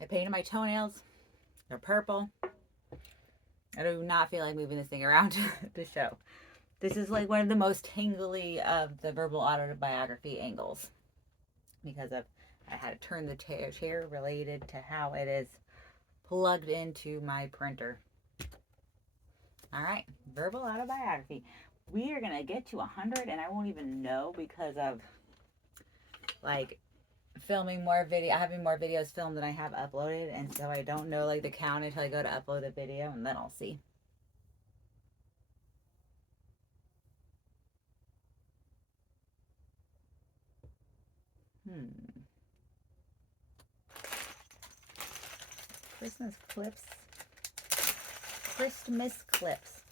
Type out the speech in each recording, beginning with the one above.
I painted my toenails. They're purple. I do not feel like moving this thing around to show. This is like one of the most tingly of the verbal autobiography angles because of I had to turn the chair related to how it is plugged into my printer. All right, verbal autobiography. We are gonna get to 100, and I won't even know because of like filming more video, having more videos filmed than I have uploaded, and so I don't know like the count until I go to upload the video, and then I'll see. Christmas clips. Christmas clips.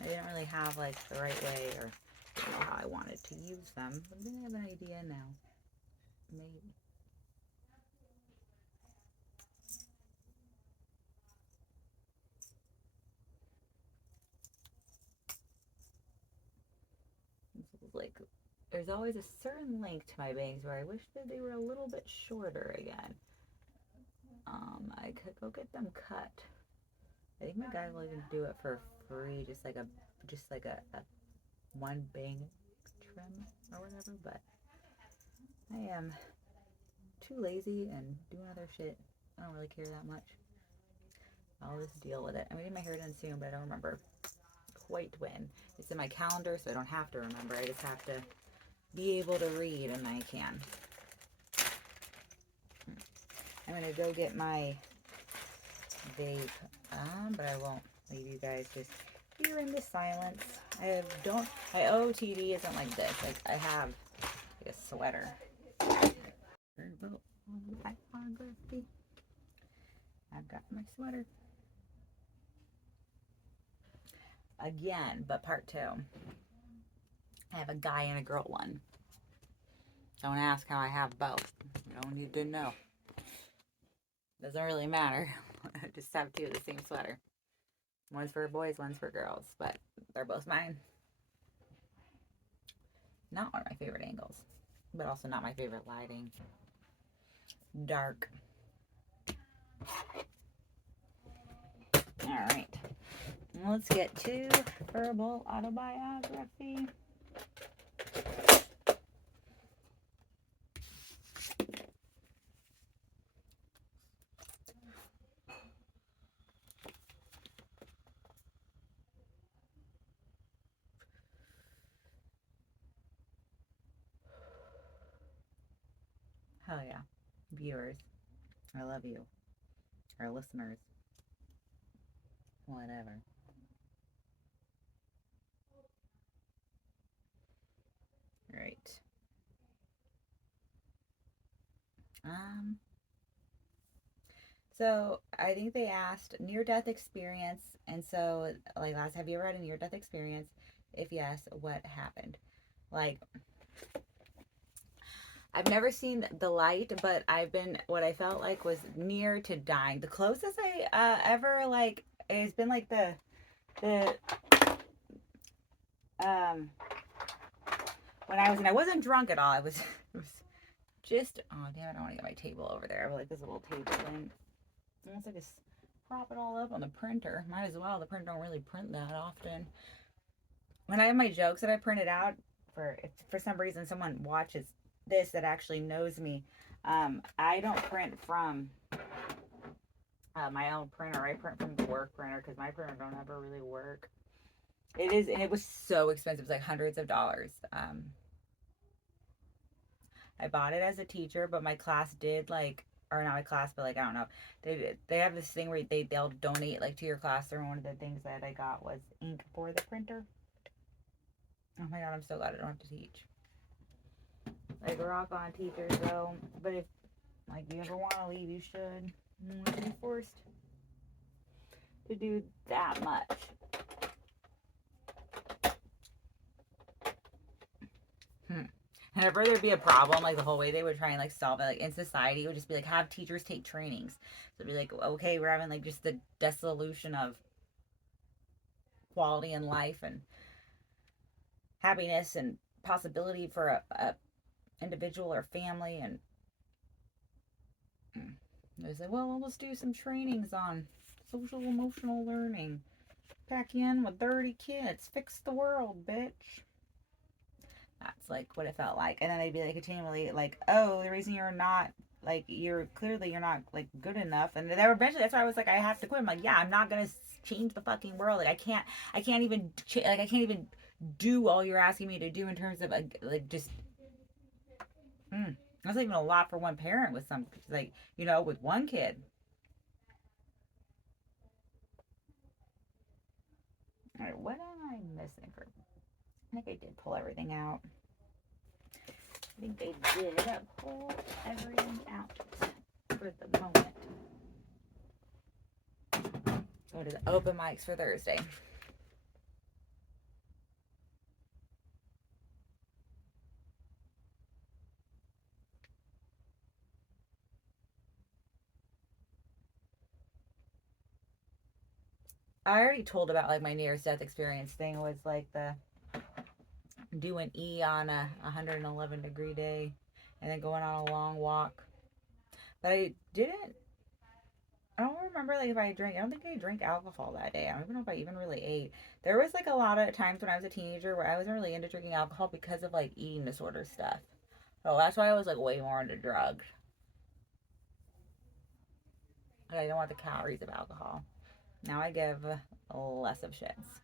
I didn't really have like the right way or how I wanted to use them. But I have an idea now. Maybe. Like, there's always a certain length to my bangs where I wish that they were a little bit shorter again. I could go get them cut. I think my guy will even do it for free, just like a one bang trim or whatever. But I am too lazy and doing other shit. I don't really care that much. I'll just deal with it. I'm getting my hair done soon, but I don't remember quite when. It's in my calendar, so I don't have to remember. I just have to be able to read, and I can. I'm gonna go get my vape, but I won't leave you guys just here in the silence. My OOTD isn't like this. Like I have like a sweater. Biography. I've got my sweater. Again, but part 2. I have a guy and a girl one. Don't ask how I have both. You don't need to know. Doesn't really matter. I just have 2 of the same sweater. One's for boys, one's for girls, but they're both mine. Not one of my favorite angles, but also not my favorite lighting. Dark. All right. Let's get to verbal autobiography. Hell yeah. Viewers, I love you. Our listeners, whatever. Right. So I think they asked near-death experience, and so like last, have you ever had a near-death experience? If yes, what happened? Like, I've never seen the light, but I've been, what I felt like was near to dying. The closest I ever like has been like the um when I wasn't drunk at all. It was just, oh damn it, I want to get my table over there. I have like this little table thing. It's like it's prop it all up on the printer. Might as well. The printer don't really print that often. When I have my jokes that I printed out, if for some reason someone watches this that actually knows me, I don't print from my own printer. I print from the work printer because my printer don't ever really work. It is, and it was so expensive. It was like hundreds of dollars. I bought it as a teacher, but my class did like, or not my class, but like I don't know. They have this thing where they'll donate like to your classroom. One of the things that I got was ink for the printer. Oh my god, I'm so glad I don't have to teach. Like rock on teachers though. But if like you ever want to leave, you should. You don't want to be forced to do that much. And if there'd be a problem, like the whole way they would try and like solve it, like in society, it would just be like have teachers take trainings. So it'd be like, okay, we're having like just the dissolution of quality in life and happiness and possibility for a individual or family, and They say, well, let's do some trainings on social emotional learning. Pack you in with 30 kids. Fix the world, bitch. That's like what it felt like. And then they'd be like continually like, oh, the reason you're not like you're not like good enough. And they were eventually that's why I was like I have to quit. I'm like, yeah, I'm not gonna change the fucking world. Like I can't even like I can't even do all you're asking me to do in terms of like just that's even a lot for one parent with some like with one kid. All right, what am I missing for? I think I did pull everything out. I think they did pull everything out for the moment. Go to the open mics for Thursday. I already told about like my nearest death experience thing was like the doing E on a 111-degree day and then going on a long walk. But I don't remember like if I drank. I don't think I drank alcohol that day. I don't even know if I even really ate. There was like a lot of times when I was a teenager where I wasn't really into drinking alcohol because of like eating disorder stuff. So that's why I was like way more into drugs. I don't want the calories of alcohol. Now I give less of shits.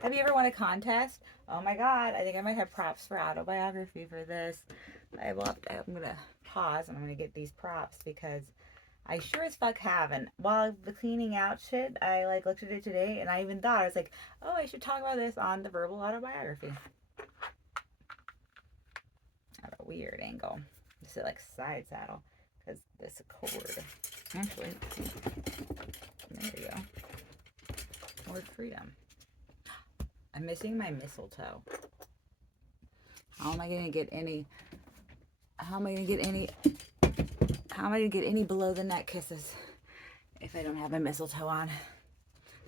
Have you ever won a contest? Oh my god, I think I might have props for autobiography for this. I'm gonna pause and I'm gonna get these props because I sure as fuck have. And while the cleaning out shit, I like looked at it today and I even thought I was like, oh, I should talk about this on the verbal autobiography. At a weird angle. Just like side saddle because this cord. Actually, there you go. Word freedom. I'm missing my mistletoe. How am I gonna get any? How am I gonna get any? How am I gonna get any below the neck kisses if I don't have my mistletoe on?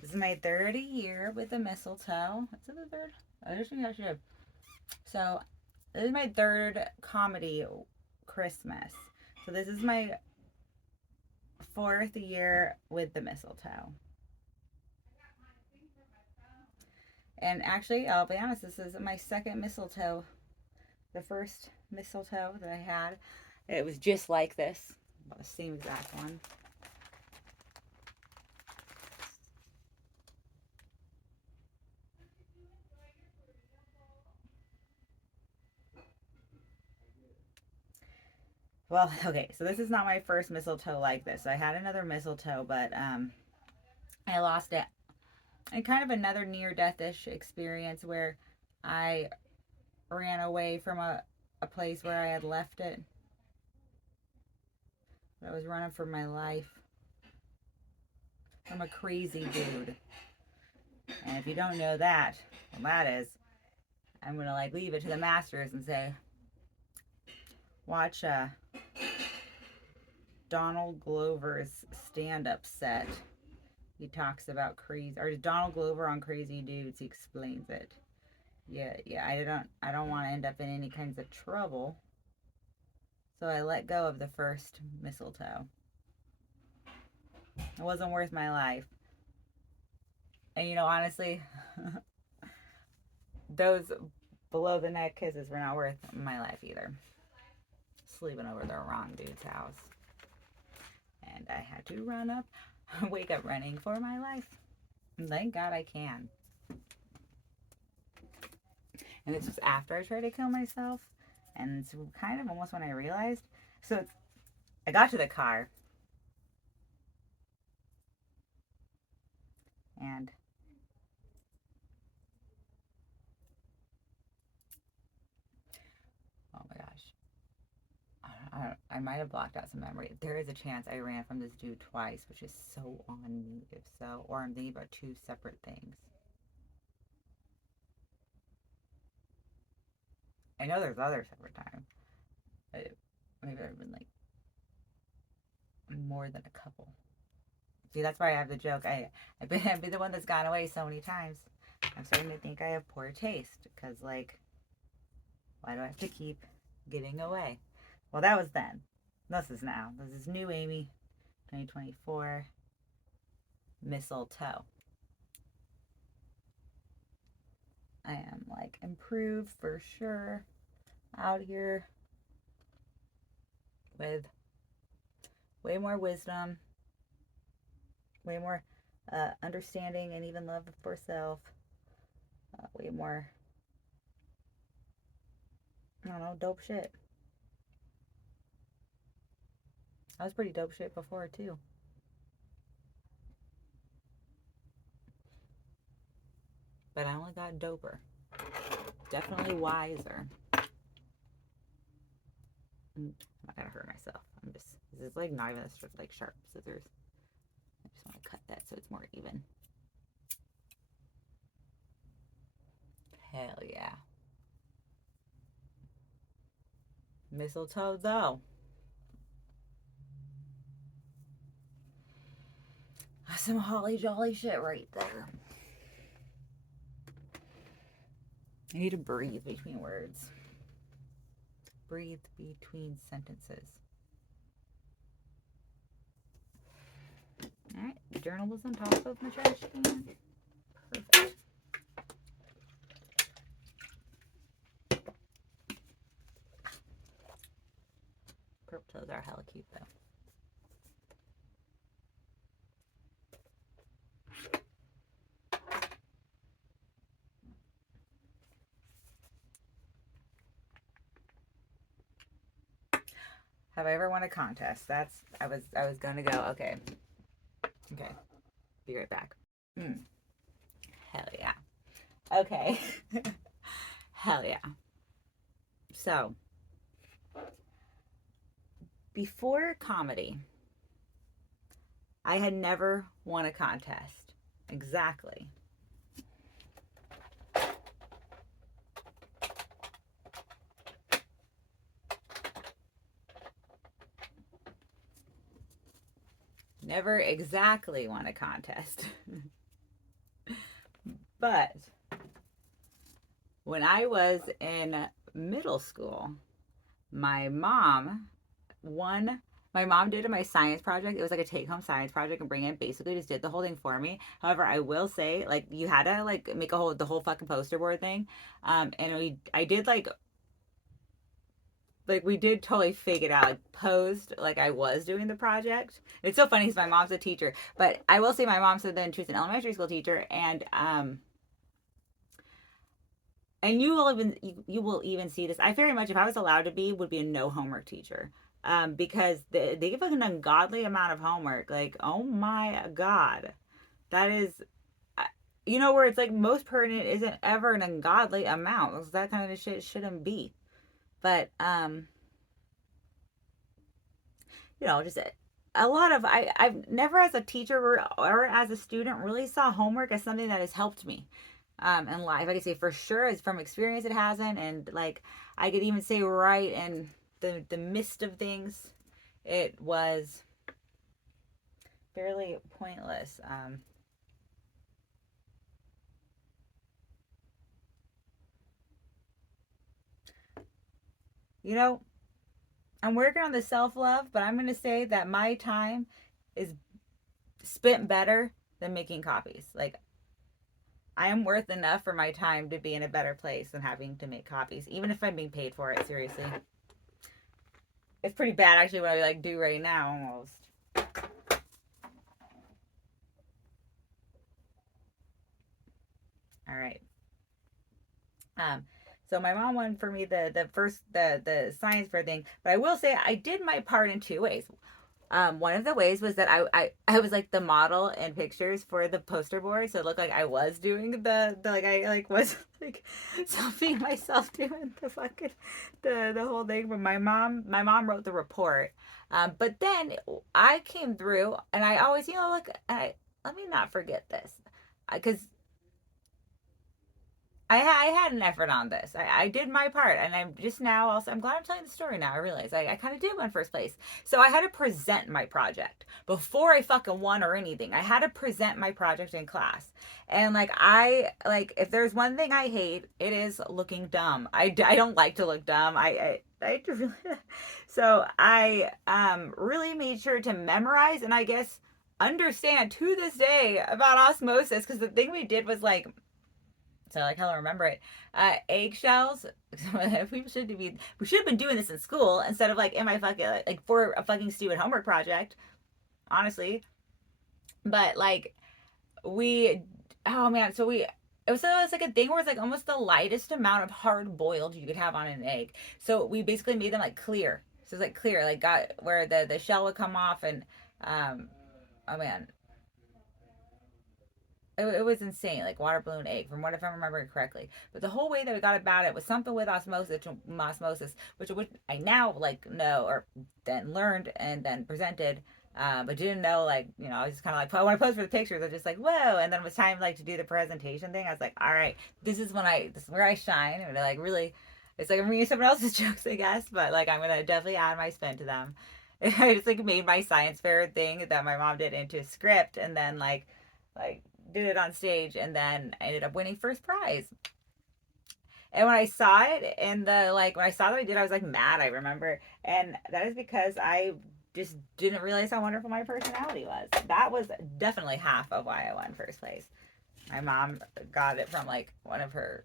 This is my third year with the mistletoe. Is it the third? I just think I should. So this is my third comedy Christmas. So this is my fourth year with the mistletoe. And actually, I'll be honest, this is my second mistletoe. The first mistletoe that I had, it was just like this. The same exact one. Well, okay, so this is not my first mistletoe like this. I had another mistletoe, but I lost it. And kind of another near-death-ish experience where I ran away from a place where I had left it. I was running for my life from a crazy dude. And if you don't know that, well, that is, I'm gonna like leave it to the masters and say, watch Donald Glover's stand-up set. He talks about crazy, or Donald Glover on Crazy Dudes. He explains it. Yeah. I don't want to end up in any kinds of trouble. So I let go of the first mistletoe. It wasn't worth my life. And honestly, those below the neck kisses were not worth my life either. Sleeping over the wrong dude's house. And I had to wake up running for my life. And thank God I can. And this was after I tried to kill myself. And it's kind of almost when I realized. So I got to the car. And oh my gosh. I might have blocked out some memory. There is a chance I ran from this dude twice, which is so on me, if so. Or I'm thinking about two separate things. I know there's other separate times. Maybe I've been like more than a couple. See, that's why I have the joke. I've been the one that's gone away so many times. I'm starting to think I have poor taste because, like, why do I have to keep getting away? Well, that was then. This is now. This is new Amy, 2024, mistletoe. I am like improved for sure out here with way more wisdom, way more understanding and even love for self, way more, I don't know, dope shit. I was pretty dope shit before too. But I only got doper. Definitely wiser. I'm not gonna hurt myself. This is like not even like sharp scissors. I just want to cut that so it's more even. Hell yeah. Mistletoe though. Some holly jolly shit right there. I need to breathe between words. Breathe between sentences. Alright, the journal was on top of my trash can. Perfect. Purple toes are hella cute though. Have I ever won a contest? That's I was gonna go. Okay. Be right back. Hell yeah. Okay. Hell yeah. So before comedy, I had never won a contest. Exactly. Never exactly won a contest. But when I was in middle school, my mom did my science project. It was like a take-home science project and bring it. Basically, just did the whole thing for me. However, I will say, like, you had to like make the whole fucking poster board thing. And I did like we did totally fake it out, like posed like I was doing the project. It's so funny because my mom's a teacher, but I will say my mom said then she was an elementary school teacher, and you will even see this. I very much, if I was allowed to be, would be a no homework teacher, because they give an ungodly amount of homework. Like, oh my god, that is, where it's like most pertinent isn't ever an ungodly amount. That kind of shit shouldn't be. But just a lot of I've never as a teacher or as a student really saw homework as something that has helped me in life. I can say for sure, as from experience, it hasn't, and like I could even say right in the midst of things, it was fairly pointless. I'm working on the self-love, but I'm going to say that my time is spent better than making copies. Like, I am worth enough for my time to be in a better place than having to make copies, even if I'm being paid for it. Seriously, it's pretty bad actually what I like do right now almost. All right. So my mom won for me the first the science fair thing, but I will say I did my part in two ways. One of the ways was that I was like the model in pictures for the poster board, so it looked like I was doing the like I like was like selfieing myself doing the fucking the whole thing. But my mom wrote the report, but then I came through, and I always look, let me not forget this, because I had an effort on this. I did my part, and I'm just now also. I'm glad I'm telling the story now. I realize I kind of did win first place, so I had to present my project before I fucking won or anything. I had to present my project in class, and like if there's one thing I hate, it is looking dumb. I don't like to look dumb. I really, so I really made sure to memorize and I guess understand to this day about osmosis because the thing we did was like so like how I remember it. Eggshells. We should have been doing this in school instead of like in my fucking like for a fucking stupid homework project. Honestly, but like we, oh man, so it was like a thing where it's like almost the lightest amount of hard boiled you could have on an egg. So we basically made them like clear. So it's like clear, like got where the shell would come off and um oh man, it was insane, like water balloon egg, from what if I'm remembering correctly. But the whole way that we got about it was something with osmosis, which I now like know or then learned and then presented, but didn't know like I was just kind of like when I posed for the pictures, I was just like whoa, and then it was time like to do the presentation thing. I was like, all right, this is where I shine, and like really, it's like I'm reading someone else's jokes, I guess, but like I'm gonna definitely add my spin to them. I just like made my science fair thing that my mom did into a script, and then like did it on stage and then I ended up winning first prize. And when I saw it and the like when I saw that I did, I was like mad, I remember. And that is because I just didn't realize how wonderful my personality was. That was definitely half of why I won first place. My mom got it from like one of her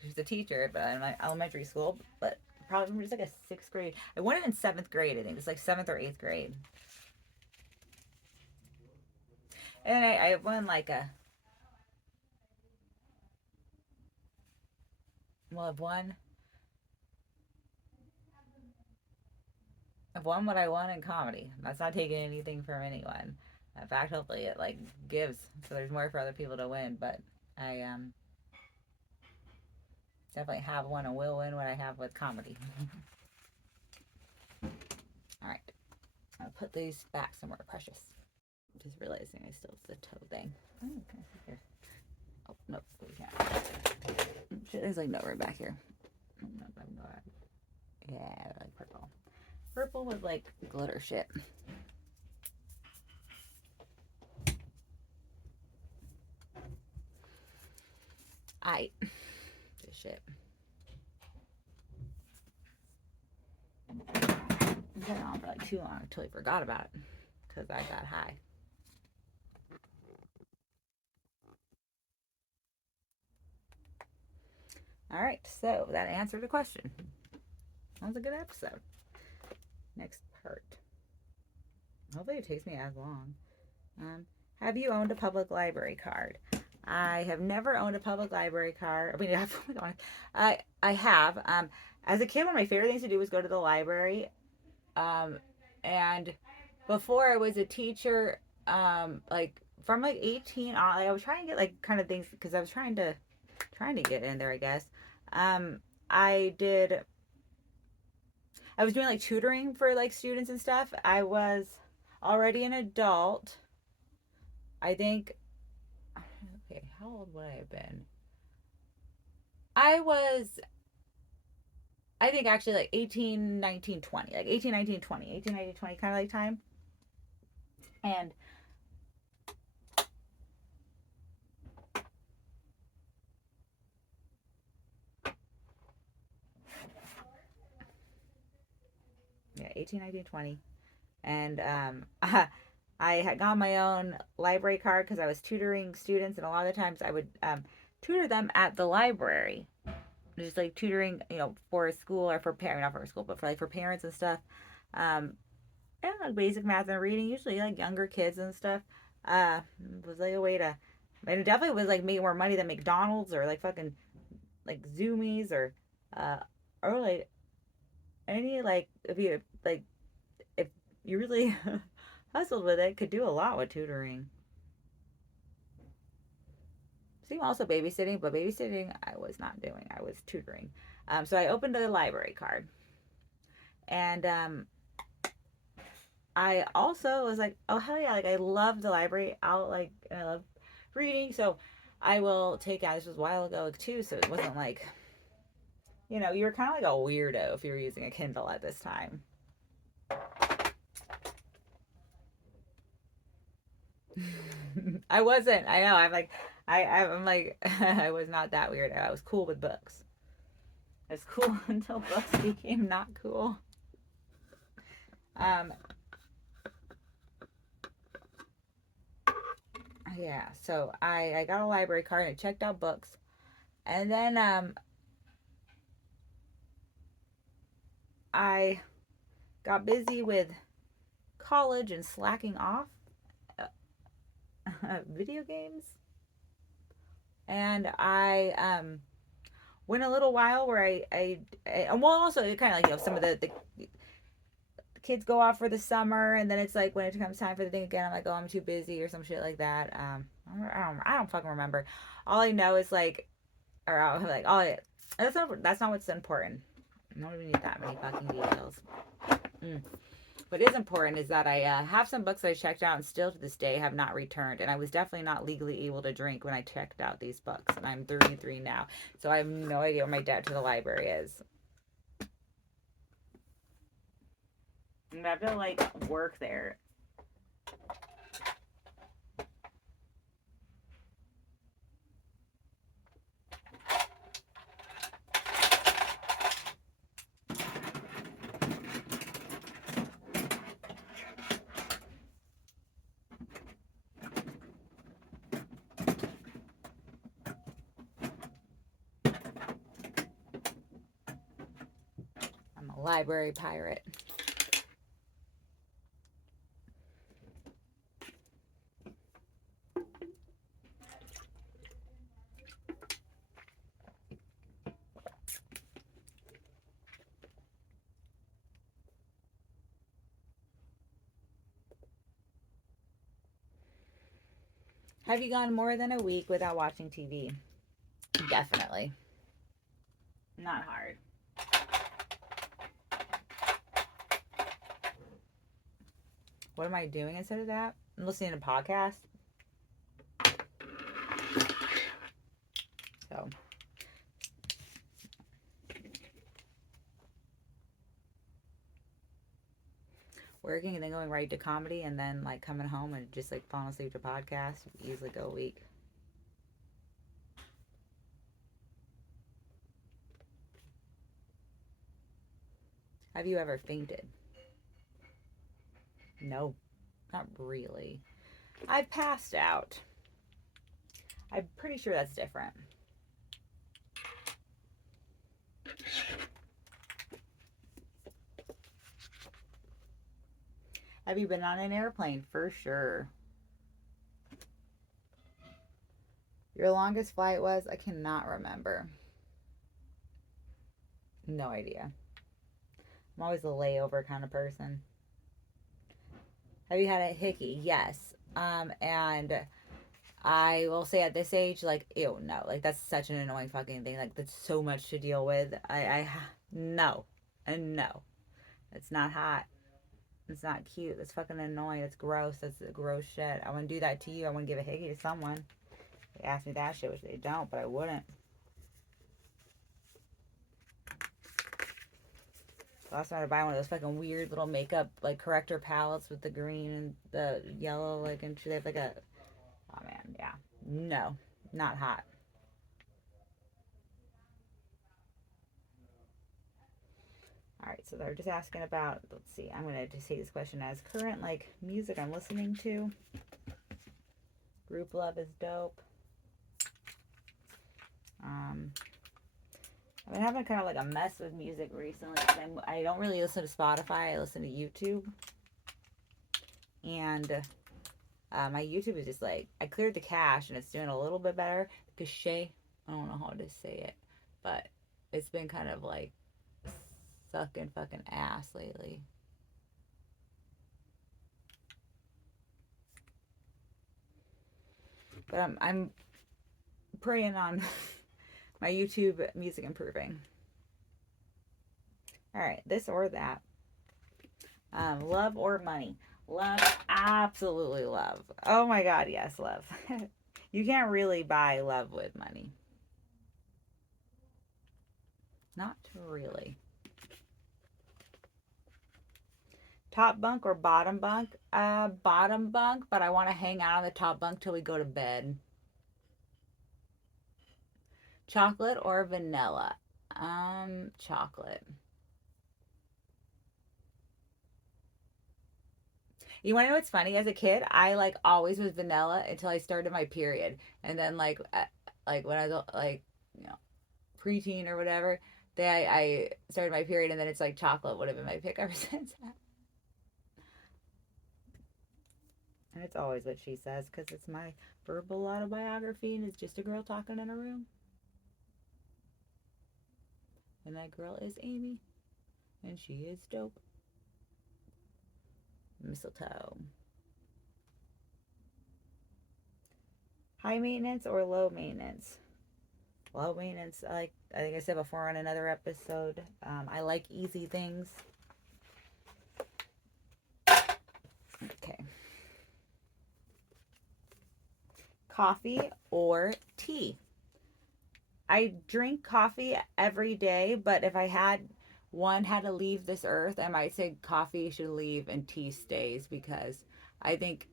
she's a teacher, but in like elementary school, but probably from just like a sixth grade. I won it in seventh grade, I think. It's like seventh or eighth grade. And I won like a well I've won what I won in comedy. That's not taking anything from anyone. In fact, hopefully it like gives so there's more for other people to win. But I definitely have won and will win what I have with comedy. All right, I'll put these back somewhere precious. Just realizing I still have the toe thing. Oh, can I see here? Oh no, we can't. Shit, there's like no right back here. Oh, no, I'm not. Yeah, I like purple. Purple with like glitter shit. I this shit. I've been on for like too long until I forgot about it because I got high. All right, so that answered the question. That was a good episode. Next part. Hopefully it takes me as long. Have you owned a public library card? I have never owned a public library card. I mean, I have. As a kid, one of my favorite things to do was go to the library. And before I was a teacher, like from like 18 on, like, I was trying to get like kind of things because I was trying to get in there, I guess. Um, I did. I was doing like tutoring for like students and stuff. I was already an adult. I think. Okay, how old would I have been? I was. I think actually like 18, 19, 20. Like 18, 19, 20. 18, 19, 20 kind of like time. And yeah, 18, 19, 20. And I had got my own library card because I was tutoring students, and a lot of the times I would tutor them at the library, just like tutoring, for school or for parents, not for school, but for like for parents and stuff. Um, and like basic math and reading, usually like younger kids and stuff. Was like a way to, and it definitely was like making more money than McDonald's or like fucking like Zoomies uh or like any like if you like if you really hustled with it, could do a lot with tutoring. See, also babysitting, but babysitting I was not doing. I was tutoring. So I opened a library card, and I also was like, oh hell yeah, like I love the library out, like, and I love reading. So I will take out, this was a while ago too, so it wasn't like, you know, you were kind of like a weirdo if you were using a Kindle at this time. I wasn't. I know. I'm like, I was not that weird. I was cool with books. I was cool until books became not cool. Yeah. So I got a library card and I checked out books, and then I got busy with college and slacking off video games, and I went a little while where I well, also it kind of like, you know, some of the kids go off for the summer, and then it's like when it comes time for the thing again, I'm like, oh, I'm too busy or some shit like that. I don't fucking remember. All I know is like, or I'm like, that's not what's important. I don't even need that many fucking details. What is important is that I have some books that I checked out and still to this day have not returned. And I was definitely not legally able to drink when I checked out these books. And I'm 33 now. So I have no idea what my debt to the library is. I have to like work there. I'm a library pirate. Have you gone more than a week without watching TV? Definitely. Not hard. What am I doing instead of that? I'm listening to podcasts. So. Working and then going right to comedy and then like coming home and just like falling asleep to podcasts. Easily go a week. Have you ever fainted? No, not really. I've passed out. I'm pretty sure that's different. Have you been on an airplane? For sure. Your longest flight was? I cannot remember. No idea. I'm always a layover kind of person. Have you had a hickey? Yes. And I will say at this age, like, ew, no. Like, that's such an annoying fucking thing. Like, that's so much to deal with. No. And no. It's not hot. It's not cute. That's fucking annoying. It's gross. That's gross shit. I wouldn't do that to you. I wouldn't give a hickey to someone. They ask me that shit, which they don't, but I wouldn't. Last time I buy one of those fucking weird little makeup like corrector palettes with the green and the yellow, like, and they have like a, oh man, yeah, no, not hot. All right, so they're just asking about, let's see, I'm gonna just take this question as current like music I'm listening to. Group Love is dope. I've been having kind of like a mess with music recently. I don't really listen to Spotify. I listen to YouTube. And my YouTube is just like, I cleared the cache and it's doing a little bit better. The cache, I don't know how to say it, but it's been kind of like sucking fucking ass lately. But I'm praying on my YouTube music improving. All right, this or that. Love or money? Love, absolutely love. Oh my God, yes, love. You can't really buy love with money. Not really. Top bunk or bottom bunk? Bottom bunk, but I want to hang out on the top bunk till we go to bed. Chocolate or vanilla? Chocolate. You want to know what's funny? As a kid, I like always was vanilla until I started my period, and then like when I was like, you know, preteen or whatever, I started my period, and then it's like chocolate would have been my pick ever since. And it's always what she says because it's my verbal autobiography, and it's just a girl talking in a room. And that girl is Amy, and she is dope. Mistletoe. High maintenance or low maintenance? Low maintenance. I think I said before on another episode. I like easy things. Okay. Coffee or tea? I drink coffee every day, but if I had to leave this earth, I might say coffee should leave and tea stays because I think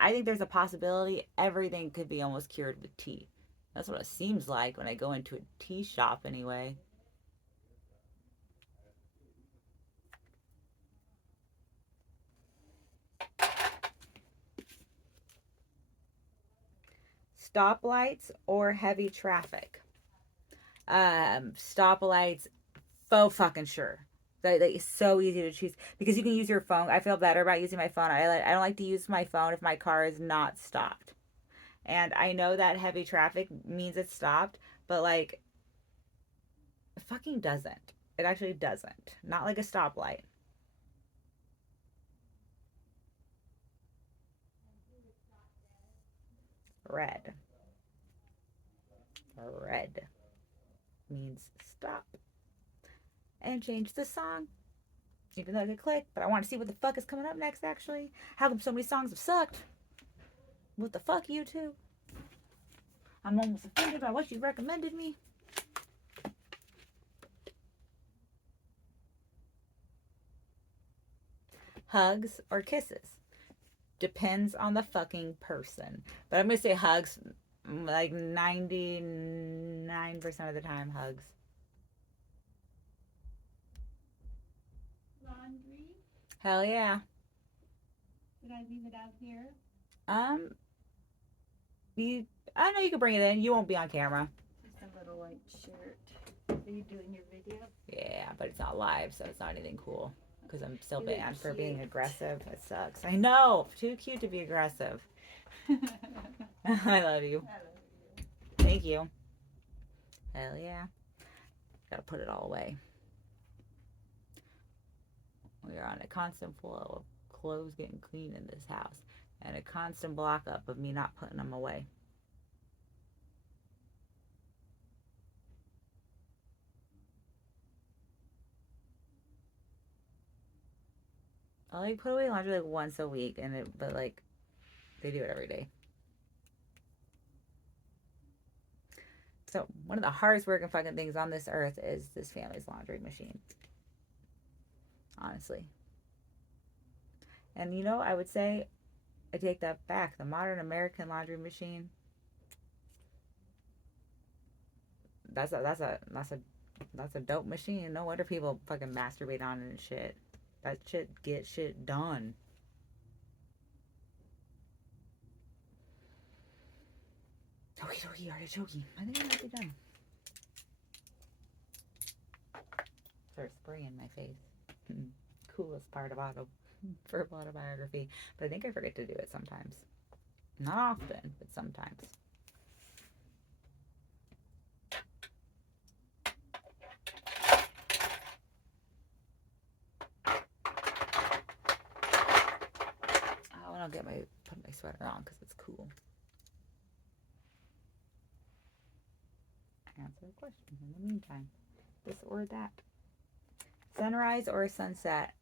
there's a possibility everything could be almost cured with tea. That's what it seems like when I go into a tea shop anyway. Stoplights or heavy traffic? Stoplights, faux fucking sure. That is so easy to choose because you can use your phone. I feel better about using my phone. I don't like to use my phone if my car is not stopped. And I know that heavy traffic means it's stopped, but like, it fucking doesn't. It actually doesn't. Not like a stoplight. Red. Red means stop. And change the song. Even though I could click, but I want to see what the fuck is coming up next, actually. How come so many songs have sucked? What the fuck, you two? I'm almost offended by what you recommended me. Hugs or kisses? Depends on the fucking person. But I'm going to say hugs like 99% of the time, hugs. Laundry? Hell yeah. Did I leave it out here? Um, I know you can bring it in. You won't be on camera. Just a little white shirt. Are you doing your video? Yeah, but it's not live, so it's not anything cool. Because I'm still You look banned for cute. being aggressive. It sucks. I know. Too cute to be aggressive. I love you. I love you. Thank you. Hell yeah. Gotta put it all away. We are on a constant flow of clothes getting clean in this house and a constant block up of me not putting them away. I like put away laundry like once a week, but like they do it every day. So one of the hardest working fucking things on this earth is this family's laundry machine. Honestly. And I would say I take that back. The modern American laundry machine. That's a dope machine. No wonder people fucking masturbate on it and shit. That shit get shit done. Okie artichoke. I think I might be done. Start spraying my face. Coolest part of verbal autobiography. But I think I forget to do it sometimes. Not often, but sometimes. Oh, and I'll put my sweater on because it's cool. Answer a question in the meantime. This or that. Sunrise or sunset?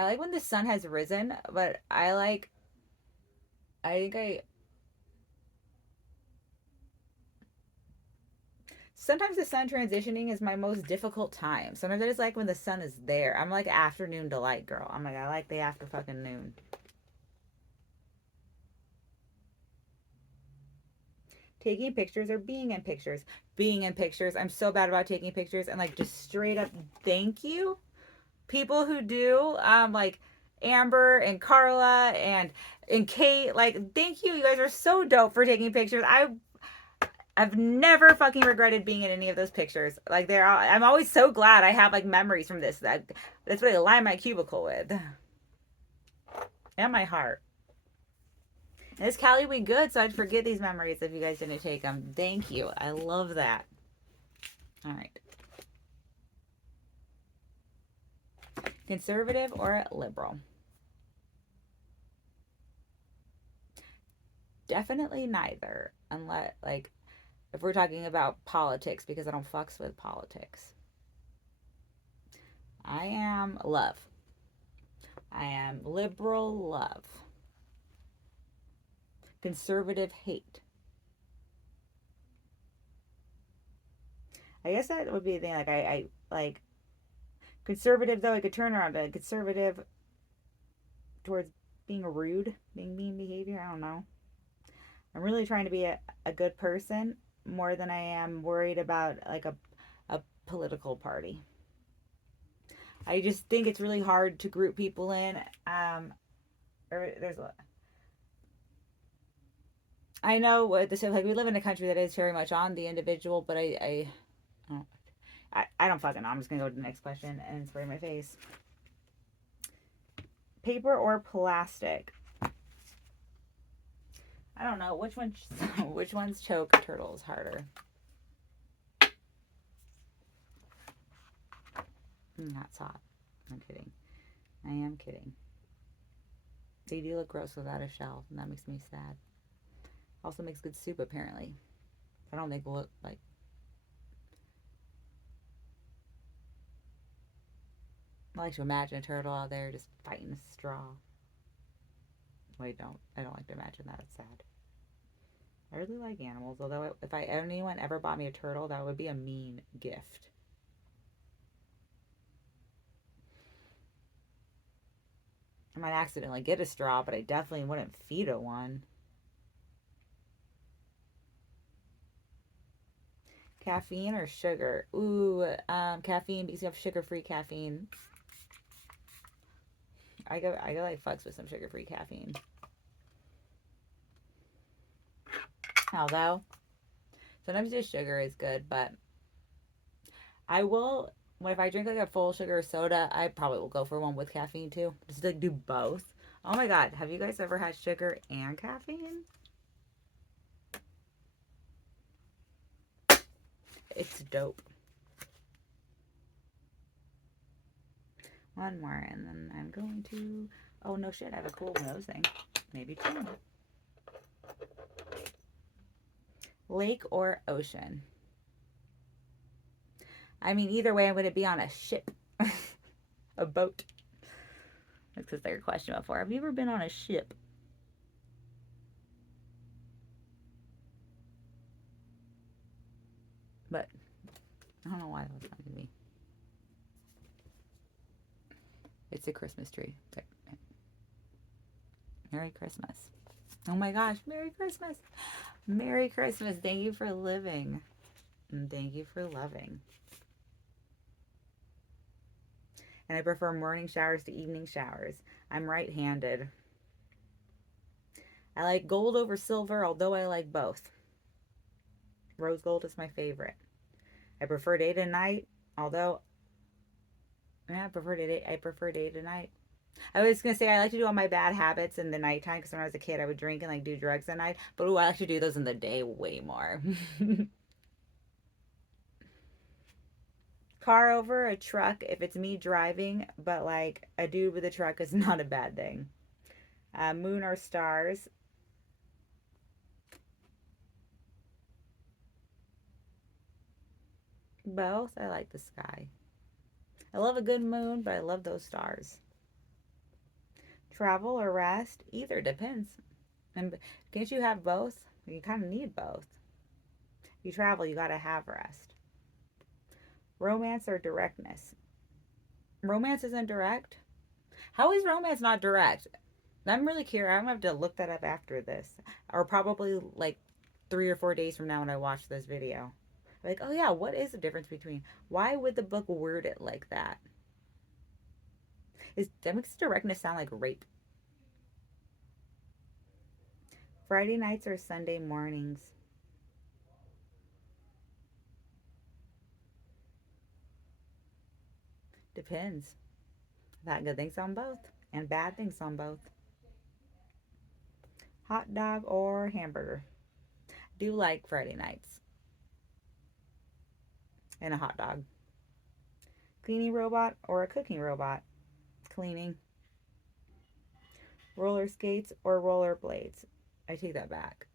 I like when the sun has risen, but I think I sometimes the sun transitioning is my most difficult time. Sometimes I just like when the sun is there. I'm like afternoon delight girl. I'm like, I like the after fucking noon. Taking pictures or being in pictures? Being in pictures. I'm so bad about taking pictures and like just straight up thank you. People who do, like Amber and Carla and Kate, like thank you. You guys are so dope for taking pictures. I've never fucking regretted being in any of those pictures. Like I'm always so glad I have like memories from this. That's what I line my cubicle with. And my heart. And this Cali we good, so I'd forget these memories if you guys didn't take them. Thank you. I love that. All right. Conservative or liberal? Definitely neither. Unless like if we're talking about politics, because I don't fucks with politics. I am love. I am liberal love. Conservative hate. I guess that would be the thing. Like I like conservative though. I could turn around to conservative towards being rude, being mean behavior. I don't know. I'm really trying to be a good person more than I am worried about like a political party. I just think it's really hard to group people in. Or there's a I know what this is like. We live in a country that is very much on the individual, but don't, I don't fucking know. I'm just gonna go to the next question and spray my face. Paper or plastic? I don't know which one. Which one's choke turtles harder? That's hot. I'm kidding. I am kidding. They do look gross without a shell, and that makes me sad. Also makes good soup apparently. I don't think look like. I like to imagine a turtle out there just fighting a straw. Wait, don't. I don't like to imagine that. It's sad. I really like animals, although if anyone ever bought me a turtle, that would be a mean gift. I might accidentally get a straw, but I definitely wouldn't feed it one. Caffeine or sugar? Ooh, caffeine because you have sugar-free caffeine. I go like fucks with some sugar-free caffeine. Although sometimes just sugar is good, but I will. If I drink like a full sugar soda, I probably will go for one with caffeine too. Just like do both. Oh my god, have you guys ever had sugar and caffeine? It's dope. One more, and then I'm going to. Oh no shit! I have a cool nose thing. Maybe two. Lake or ocean? I mean, either way, I'm going to be on a ship, a boat. That's because their question before. Have you ever been on a ship? But I don't know why that was funny to me. It's a Christmas tree. Merry Christmas. Oh my gosh, Merry Christmas. Merry Christmas. Thank you for living. And thank you for loving. And I prefer morning showers to evening showers. I'm right-handed. I like gold over silver, although I like both. Rose gold is my favorite. I prefer day to night, although I prefer day to night. I was gonna say I like to do all my bad habits in the nighttime because when I was a kid I would drink and like do drugs at night. But I like to do those in the day way more. Car over a truck if it's me driving, but like a dude with a truck is not a bad thing. Moon or stars? Both. I like the sky. I love a good moon, but I love those stars. travel or rest? Either, depends. And can't you have both? You kind of need both. If you travel, you got to have rest. Romance or directness? Romance isn't direct. How is romance not direct? I'm really curious. I'm gonna have to look that up after this, or probably like 3 or 4 days from now when I watch this video. Like, oh yeah, what is the difference between? Why would the book word it like that? That makes directness sound like rape. Friday nights or Sunday mornings? Depends. I've had good things on both and bad things on both. Hot dog or hamburger? Do like Friday nights and a hot dog. Cleaning robot or a cooking robot? Cleaning. Roller skates or roller blades? I take that back.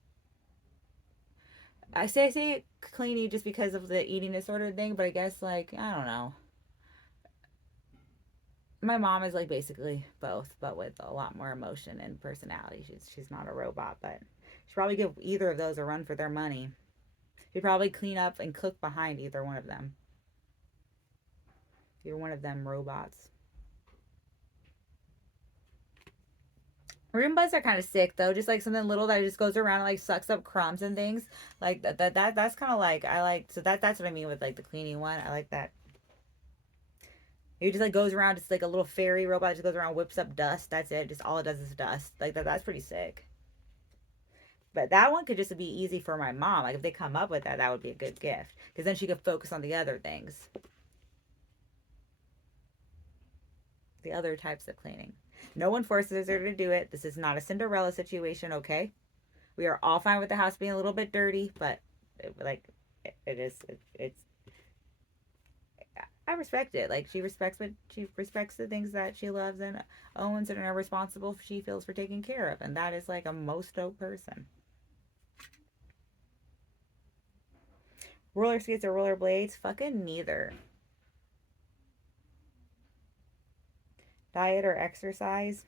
I say cleaning just because of the eating disorder thing, but I guess like I don't know. My mom is like basically both, but with a lot more emotion and personality. She's not a robot, but she'd probably give either of those a run for their money. She'd probably clean up and cook behind either one of them. If you're one of them robots. Roombas are kind of sick though, just like something little that just goes around and like sucks up crumbs and things. Like that's kind of like I like so that's what I mean with like the cleaning one. I like that. It just like goes around, just like a little fairy robot that just goes around, whips up dust. That's it. Just all it does is dust. Like that's pretty sick. But that one could just be easy for my mom. Like if they come up with that, that would be a good gift because then she could focus on the other things, the other types of cleaning. No one forces her to do it. This is not a Cinderella situation, okay? We are all fine with the house being a little bit dirty, but it's I respect it. Like she respects the things that she loves and owns and are responsible she feels for taking care of, and that is like a most dope person. Roller skates or roller blades? Fucking neither. Diet or exercise?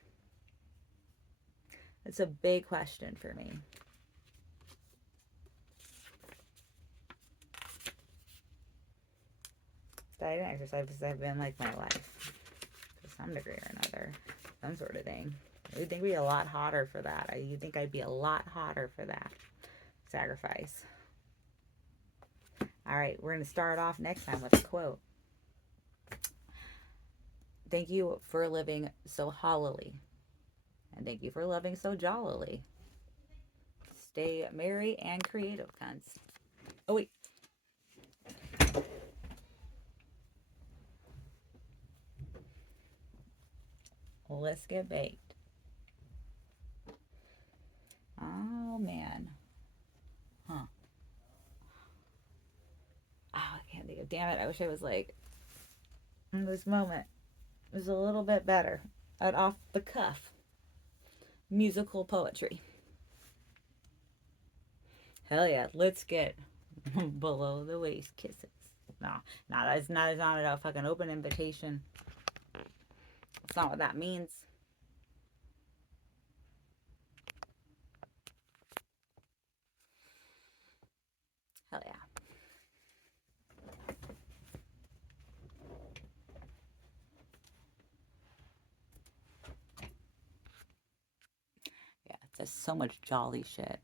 It's a big question for me. Diet and exercise have been like my life to some degree or another, some sort of thing. I would think we'd be a lot hotter for that. You think I'd be a lot hotter for that sacrifice. All right, we're going to start off next time with a quote. Thank you for living so hollily, and thank you for loving so jollily. Stay merry and creative, cunts. Oh, wait. Let's get baked. Oh, man. Huh. Oh, I can't think of. Damn it. I wish I was like, in this moment, it was a little bit better at off the cuff musical poetry. Hell yeah. Let's get below the waist kisses. No, that's not a fucking open invitation. That's not what that means. Hell yeah. Yeah, it's just so much jolly shit.